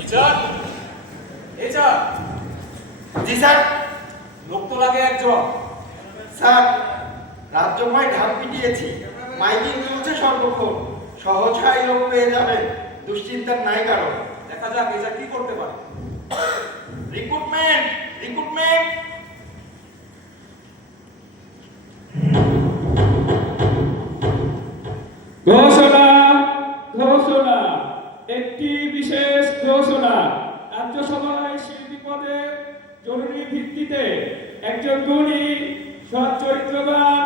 Teacher, teacher. জি sir. লোক তো লাগে একজন। স্যার, রাজ্যময় ঢাক পিটিয়েছি, মাইকিং চলছে সর্বক্ষণ, সহজ হয় লোক পেয়ে যাবে, দুশ্চিন্তার নাই কারণ। দেখা যাক এটা কি করতে পারে। Recruitment, recruitment. ঘোষণা, ঘোষণা, একটি বিশেষ ঘোষণা। রাজ্যসভায় শিল্পী পদে জরুরি ভিত্তিতে একজন গুণী, সৎ চরিত্রবান,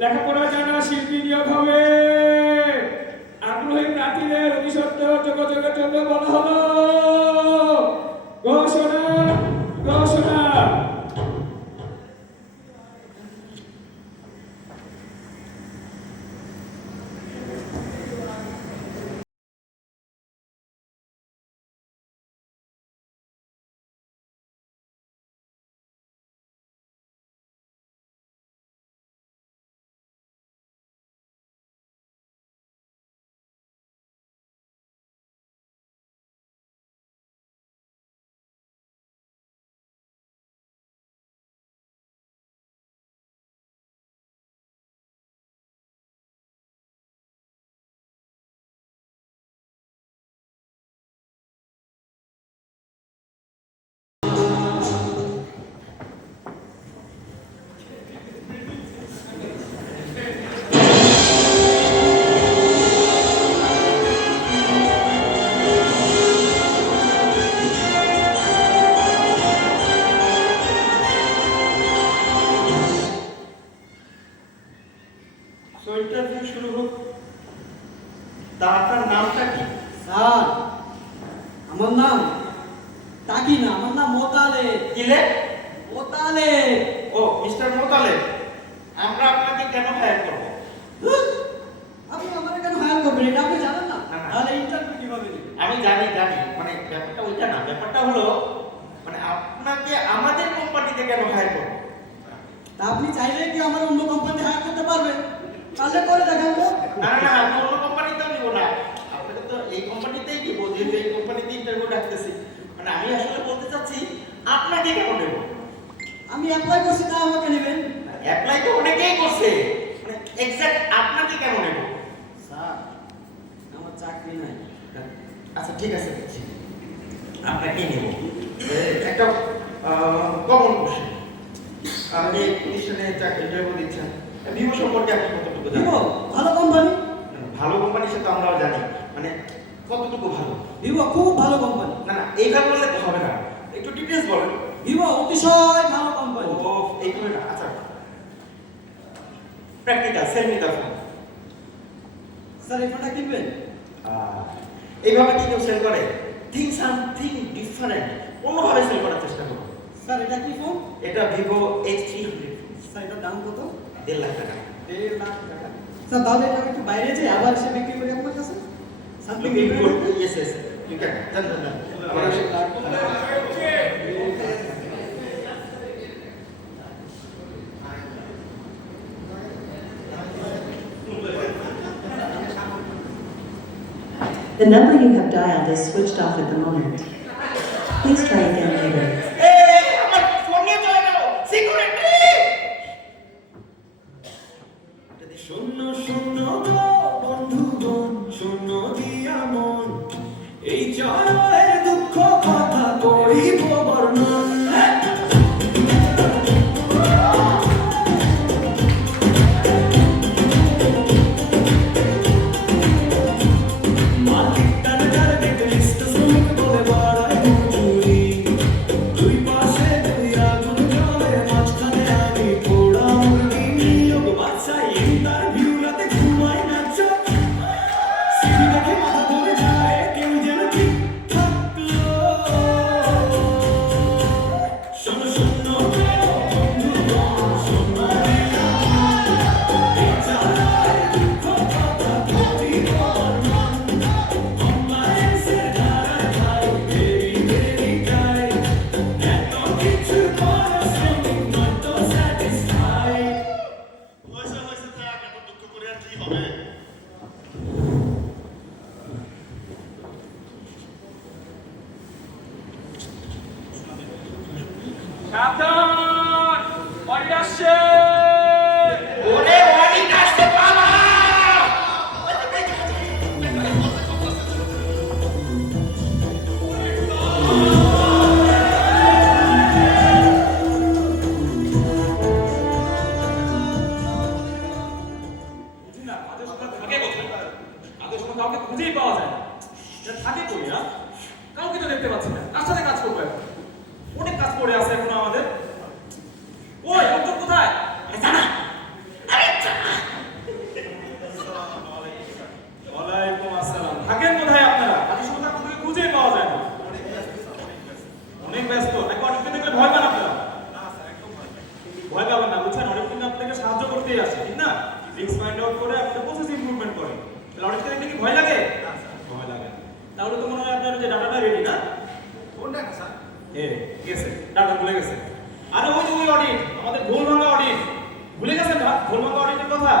লেখাপড়া জানা শিল্পী নিয়োগ হবে। আগ্রহী প্রার্থীদের অতি সত্ত্বর যোগাযোগের জন্য বলা হলো। ঘোষণা, ঘোষণা। ইন্টারভিউ শুরু হোক। তা আপনার নামটা কি? স্যার, আমার নাম তাকি না, আমার নাম মোতালে। কিলে? মোতালে। ও মিস্টার মোতালে, আমরা আপনাকে কেন হায়ার করব? আপনি আমাকে কেন হায়ার করবেন এটা আপনি জানেন না? না, না। তাহলে ইন্টারভিউ কিভাবে নেবেন? আমি জানি জানি, মানে ব্যাপারটা ওইটা না, ব্যাপারটা হলো মানে আপনাকে আমাদের কোম্পানিতে কেন হায়ার করব? তা আপনি চাইলে কি আমার অন্য কোম্পানিতে হায়ার করতে পারবেন? তাহলে করে দেখান তো। না না না, আমি অন্য কোম্পানিতেও নিব না, আপনাকে তো এই কোম্পানিতেই দিব, যেহেতু এই কোম্পানিতে ইন্টারভিউ ডাকতেছি। মানে আমি আসলে বলতে চাচ্ছি আপনাকে কেন নেব? আমি অ্যাপ্লাই করছি তা আমাকে নেবেন। অ্যাপ্লাই তো অনেকেই করছে, মানে এক্সাক্ট আপনাকে কেন নেব? স্যার, আমার চাকরি নাই। আচ্ছা ঠিক আছে, আপনাকে নেব। একটা কমন কোশ্চেন, আপনি এই প্রতিষ্ঠানে চাকরি ইন্টারভিউ দিচ্ছেন, ভিভো সম্পর্কে আপনি কতটুকু ভিভো জানেন? ভালো কোম্পানি। ভালো কোম্পানি সে তো আমরাও জানি, মানে কতটুকু ভালো? ভিভো খুব ভালো কোম্পানি। না না, এইভাবে বললে তো হবে না, একটু ডিটেইলস বলেন। ভিভো অতিশয় ভালো কোম্পানি। ও এইভাবে না, আচ্ছা practical, sell me the phone. Sir এই ফোনটা কিনবেন? এইভাবে কি কেউ সেল করে? থিঙ্ক সামথিং ডিফারেন্ট, অন্যভাবে সেল করার চেষ্টা করুন। স্যার এটা কি ফোন? এটা ভিভো X300। স্যার এটার দাম কত? 1.5 লাখ টাকা। 1.5 লাখ টাকা। স্যার তাহলে এটা একটু বাইরে যাই আবার সে বিক্রি করি আপনার কাছে। Something Looking good. Yes, yes. You can. Done, done, done. আমার আসে। The number you have dialed is switched off at the moment. Please try again later. এই, আমার ফোন নিয়ে চলে গেল। সিকিউরিটি! শূন্য শূন্য গো বন্ধুগণ, শূন্য দিয়া মন, এই জয়ের দুঃখ কথা করিব বর্ণন। মালিক তার টার্গেট লিস্ট শ্রমিক বলে বাড়ায় মজুরি, দুই পাশে দুই আগুন জ্বলে, মাঝখানে আমি পোড়া মুরগি। নিয়োগ বাছাই ইন্টারভিউ রাতে ঘুমায় না চোখ, সিটি দেখে মাথা ধরে যায় কেউ যেন ঠিক সাবধান অডিট আসছে ওরে অডিট আসছে বাবা! বুঝি না, কাজের সময় থাকে কোথায়? কাজের সময় কাউকে খুঁজেই পাওয়া যায় না। এটা থাকে কই, হ্যাঁ? কাউকে তো দেখতে পাচ্ছি না। কার সাথে কাজ করবো এখন? অনেক কাজ পড়ে আছে এখনো আমাদের। ওই, লোকজন কোথায়? ওয়ালাইকুম আসসালাম। থাকেন কোথায় আপনারা? কাজের সময় আপনাকে খুঁজেই পাওয়া যায় না। অনেক ব্যস্ত। নাকি অনেককে দেখলে ভয় পান আপনারা? ভয় পাবেন না, বুঝছেন? অনেক কিন্তু আপনাকে সাহায্য করতেই আসে, ঠিক না? রিস্ক ফাইন্ড আউট করে আপনাদের প্রসেস ইমপ্রুভমেন্ট করে। তাহলে অনেককে দেখলে কি ভয় লাগে? ভয় লাগে না। তাহলে তো মনে হয় আপনার যে ডাটাটা রেডি না? কোনটা স্যার? গেছে। ডাটা ভুলে গেছে। আরে ওই যে ওই অডিট, আমাদের ভুল ভাঙা অডিট। ভুলে গেছেন না? ভুল ভাঙা অডিটের কথা।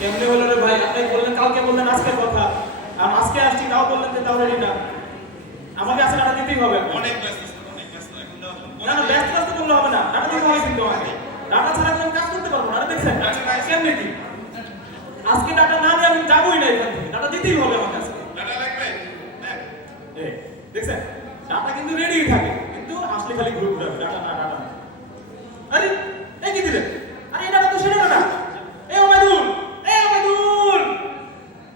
কেমনে হলো রে ভাই? আপনি বললেন কালকে, বললেন আজকের কথা। আর আজকে আসছি তাও বললেন যে তাও রেডি না। আমাকে আজকে ডাটা দিতেই হবে। অনেক ব্যস্ত স্যার, অনেক ব্যস্ত এখন দাও। না না, ব্যস্ত ব্যস্ত করলে হবে না। ডাটা দিতে হবে কিন্তু আমাকে। ডাটা ছাড়া আমি কাজ করতে পারবো না। আরে দেখছেন কেমনে কি? আজকে ডাটা না দিয়ে আমি যাবোই না এখান থেকে। ডাটা দিতেই হবে আমার কাছে। টাকা লাগবে? হ্যাঁ। দেখছেন ডাটা কিন্তু রেডি থাকে, কিন্তু আসলে খালি ঘুরে ঘুরে ডাটা না, ডাটা না। আরে এই কি দিলেন? আরে এই ডাটা তো সেটা না। এই ওমাইদুল, এই ওমাইদুল,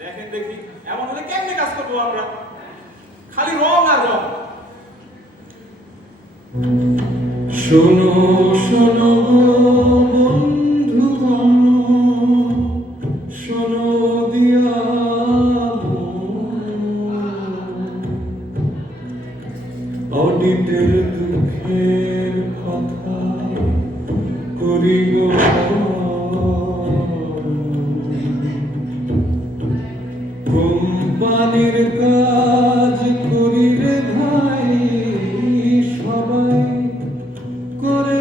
দেখেন দেখি এমন হলে কেমনে কাজ করবো আমরা? খালি রং আর রং। শোনো শোনো বন্ধুগণ, শোনো দিয়া অডিটের দুঃখের কথা করিব কোম্পানির কাজ করি রে ভাই, সবাই করে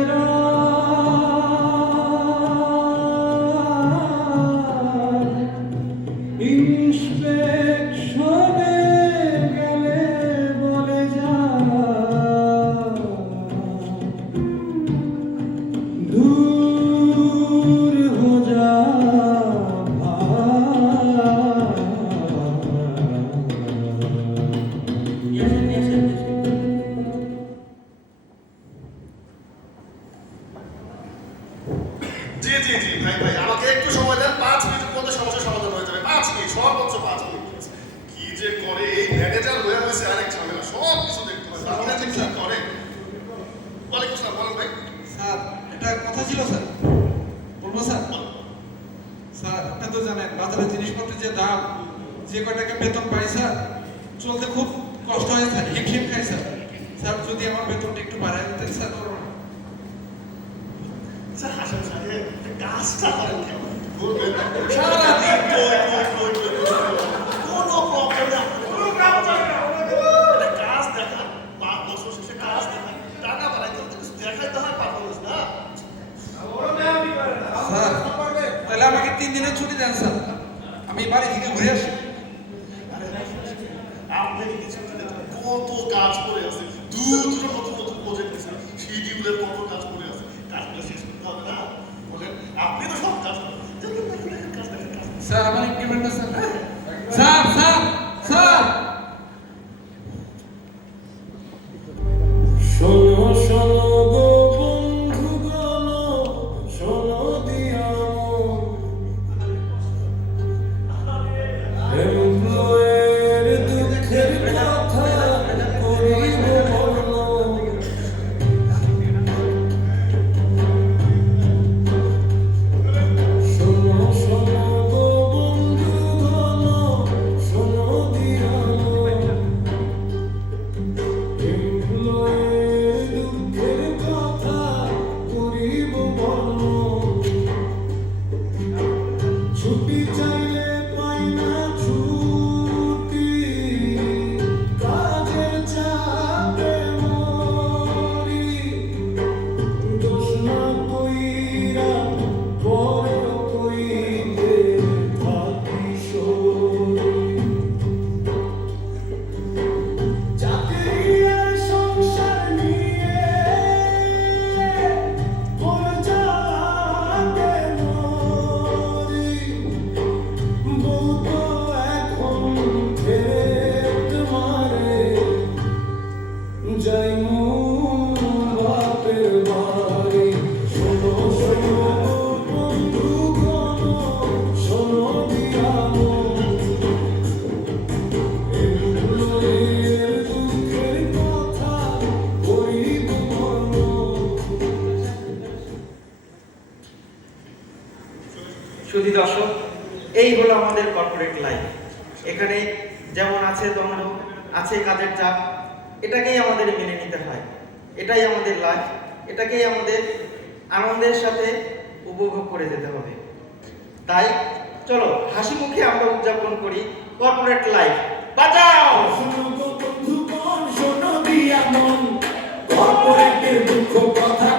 ইন্সপেকশনে গেলে বলে যা দূর হো যা জি জি জি ভাই ভাই, আমাকে একটু সময় দেন। 5 মিনিটের মধ্যে সমস্যার সমাধান হয়ে যাবে। 5 মিনিট, সর্বোচ্চ 5 মিনিট। কি যে করে এই ম্যানেজার হয়ে হয়েছে আরেক ঝামেলা। সব কিছু দেখতে হয়। তাহলে যে কি করে? ওয়ালাইকুম আসসালাম, বলেন ভাই। স্যার এটা কথা ছিল স্যার, বলবো স্যার? স্যার আপনি তো জানেন বাজারে জিনিসপত্রের যে দাম, যে কয় টাকা বেতন পাই স্যার, চলতে খুব কষ্ট হয় স্যার, হিমশিম খাই স্যার। স্যার যদি আমার বেতনটা একটু বাড়ায় দিতেন স্যার। আচ্ছা হাসান সাহেব, কাজটা করেন কেমন? বলবেন সারাদিন কোনো প্রবলেম না, কোনো কাজ চাই না। এটা কাজ দেখা, 5 বছর শেষে কাজ দেখা, টাকা বাড়াইতে হলে কিছু দেখাইতে হয়, পারফরমেন্স না। স্যার তাহলে আমাকে 3 দিনের ছুটি দেন স্যার, আমি বাড়ি থেকে ঘুরে আসি। আপনি কি কিছু দিতে চান? কত কাজ পড়ে আছে, দূর নতুন নতুন প্রজেক্ট আছে, শিডিউলের কত কাজ পড়ে আছে, কাজগুলো শেষ করতে হবে না? বলেন, আপনি তো সব কাজ করেন। কাজ দেখেন, কাজ দেখেন। স্যার আমার ইনক্রিমেন্টটা স্যার, স্যার স্যার স্যার শোনো শোনো গো বন্ধুগণ, শোনো দিয়া এমপ্লয়ের দুঃখের কথা করিব বর্ণন। শোনো শোনো গো বন্ধুগণ, সুধী দর্শক, এই হলো আমাদের কর্পোরেট লাইফ। এখানে যেমন আছে তেমন আছে কাজের চাপ, এটাকেই আমাদের মেনে নিতে হয়। এটাই আমাদের লাইফ, এটাকেই আমাদের আনন্দের সাথে উপভোগ করে যেতে হবে। তাই চলো হাসি মুখে আমরা উদযাপন করি কর্পোরেট লাইফ। বাজাও! শোনো গো বন্ধুগণ, শোনো দিয়া মন, কর্পোরেটের দুঃখ কথা